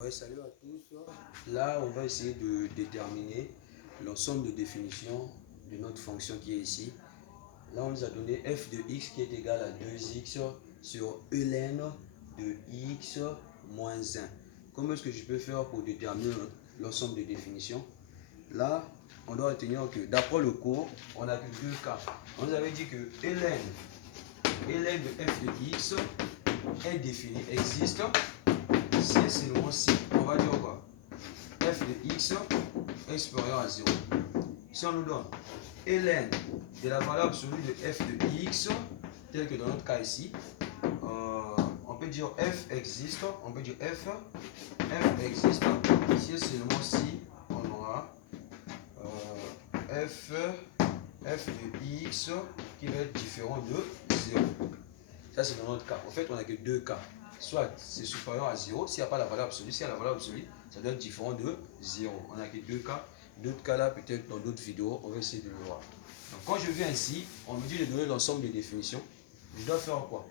Ouais, salut à tous. Là, on va essayer de déterminer l'ensemble de définitions de notre fonction qui est ici. Là, on nous a donné f de x qui est égal à 2x sur ln de x moins 1. Comment est-ce que je peux faire pour déterminer l'ensemble des définitions? Là, on doit retenir que d'après le cours, on n'a que deux cas. On nous avait dit que ln de f de x est défini, existe, si et seulement si, on va dire quoi? F de x est supérieur à 0. Si on nous donne ln de la valeur absolue de f de x, tel que dans notre cas ici, on peut dire f existe, on peut dire f existe, si et seulement si, on aura f de x qui va être différent de 0. Ça, c'est dans notre cas. En fait, on n'a que deux cas. Soit c'est supérieur à 0, s'il n'y a pas la valeur absolue. S'il y a la valeur absolue, ça doit être différent de 0. On n'a que deux cas. D'autres cas là, peut-être dans d'autres vidéos, on va essayer de le voir. Donc, quand je viens ici, on me dit de donner l'ensemble des définitions. Je dois faire quoi?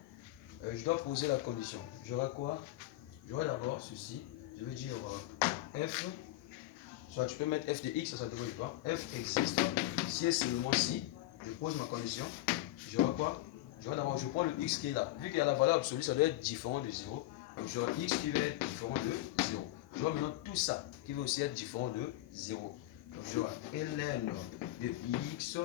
Je dois poser la condition. J'aurai quoi? J'aurai d'abord ceci. Je vais dire f. Soit tu peux mettre f de x, ça ne devrait pas. F existe. Si et seulement si, je pose ma condition. J'aurai quoi? D'abord, je prends le x qui est là. Vu qu'il y a la valeur absolue, ça doit être différent de 0. Donc, j'aurai x qui va être différent de 0. J'aurai maintenant tout ça qui va aussi être différent de 0. Donc, j'aurai ln de x,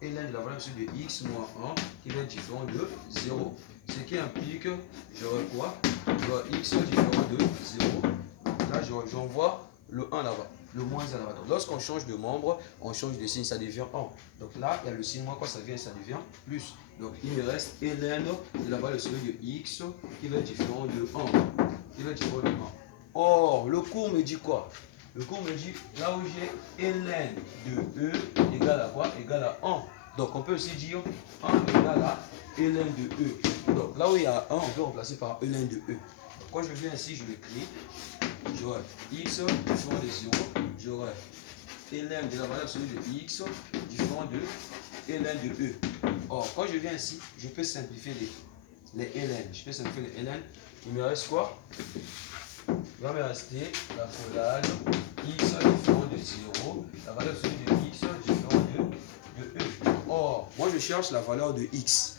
ln de la valeur absolue de x moins 1 qui va être différent de 0. Ce qui implique, j'aurai quoi? J'aurai x différent de 0. Là, j'envoie le 1 là-bas, le moins 1 là-bas. Donc, lorsqu'on change de membre, on change de signe, ça devient 1. Donc là, il y a le signe moins, quand ça vient, ça devient plus. Donc, il me reste ln de la valeur absolue de x qui va être différent de 1. Qui va être différent de 1. Or, le cours me dit quoi? Le cours me dit, là où j'ai ln de e égale à quoi? Égale à 1. Donc, on peut aussi dire 1 égale à ln de e. Donc, là où il y a 1, on peut remplacer par ln de e. Donc, quand je viens ici, je l'écris. J'aurai x différent de 0. J'aurai ln de la valeur absolue de x différent de ln de e. Or, quand je viens ici, je peux simplifier les ln. Je peux simplifier les ln. Il me reste quoi? Il va me rester la collage x différent de 0. La valeur absolue de x différent de e. Or, moi je cherche la valeur de x.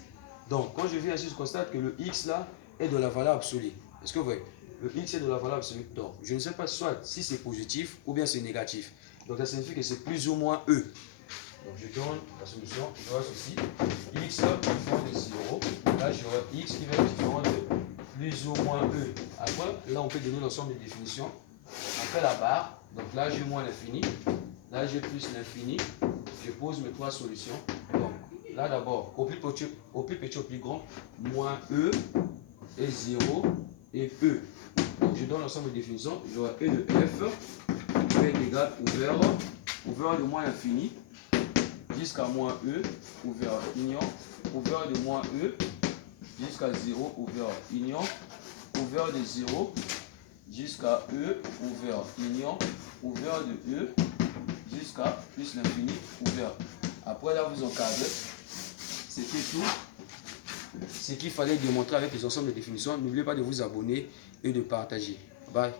Donc, quand je viens ici, je constate que le x là est de la valeur absolue. Est-ce que vous voyez? Le x est de la valeur absolue. Donc, je ne sais pas soit si c'est positif ou bien c'est négatif. Donc, ça signifie que c'est plus ou moins e. Donc, je donne la solution. J'aurai ceci. X différent de 0. Là, j'aurai x qui va être différent de plus ou moins e. Après, là, on peut donner l'ensemble des définitions. On fait la barre. Donc, là, j'ai moins l'infini. Là, j'ai plus l'infini. Je pose mes trois solutions. Donc, là, d'abord, au plus petit au plus grand, moins e et 0 et e. Donc, je donne l'ensemble des définitions. J'aurai e de f qui va être égal ouvert de moins l'infini jusqu'à moins e, ouvert union, ouvert de moins e jusqu'à 0, ouvert union, ouvert de 0 jusqu'à e, ouvert union, ouvert de e jusqu'à plus l'infini, ouvert. Après là, vous encadrez. C'était tout ce qu'il fallait démontrer avec les ensembles de définitions. N'oubliez pas de vous abonner et de partager. Bye.